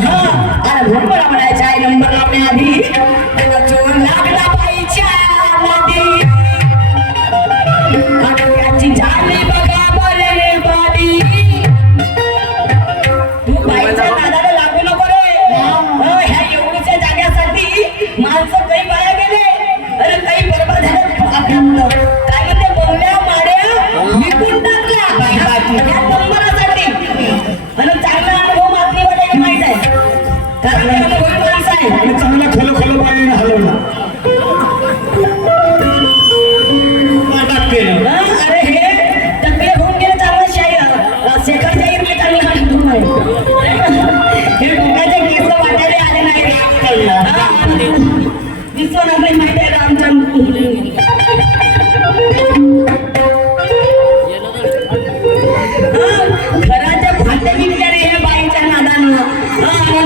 Yeah. दिसतो ना माहिती आहे रे हे बाईच्या नादानं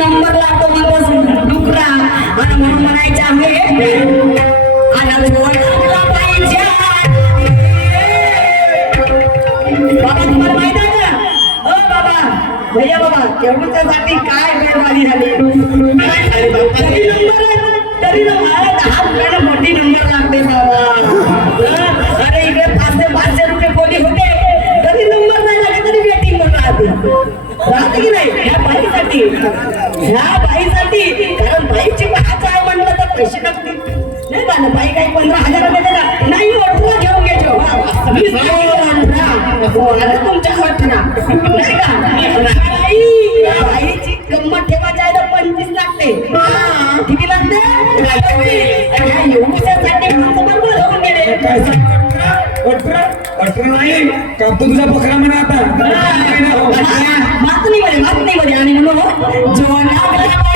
नंबर लागतो दिवस डुकरा आणि म्हणून म्हणायचं आहे आणि बाबा तुम्हाला माहीत आहे का बाबा भैया बाबा काय बेरवाली झाली? वर राहते की नाही? ह्या बाईसाठी. ह्या बाईसाठी. कारण बाईची पाच आहे म्हणलं तर पैसे लागतील नाही का? ना बाई काही पंधरा हजार देते ना नाही अठरा घेऊन घ्यायचो. हो, अठरा तुमच्या अठरा नाही का? बाईची गंमत ठेवायची आहे तर पंचवीस लागते. किती लागते? एवढ्यासाठी बरोबर गेले. अठरा अठरा नाही. कापतो तुझा बकरा म्हणा आता. नाही ना हो. मातनीमध्ये मातनीमध्ये आणि म्हणून जो लागला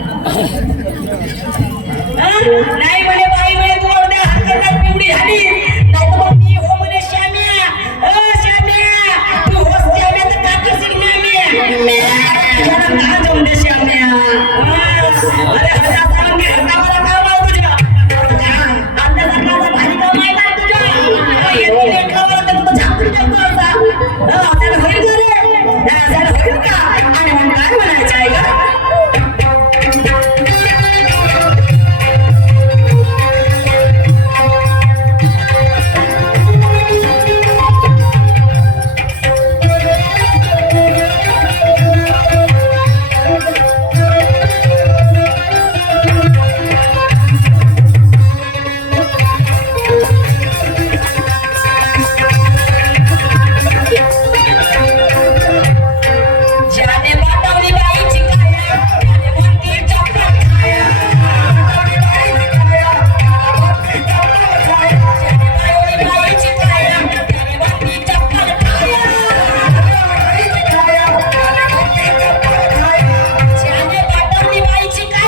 Não, não.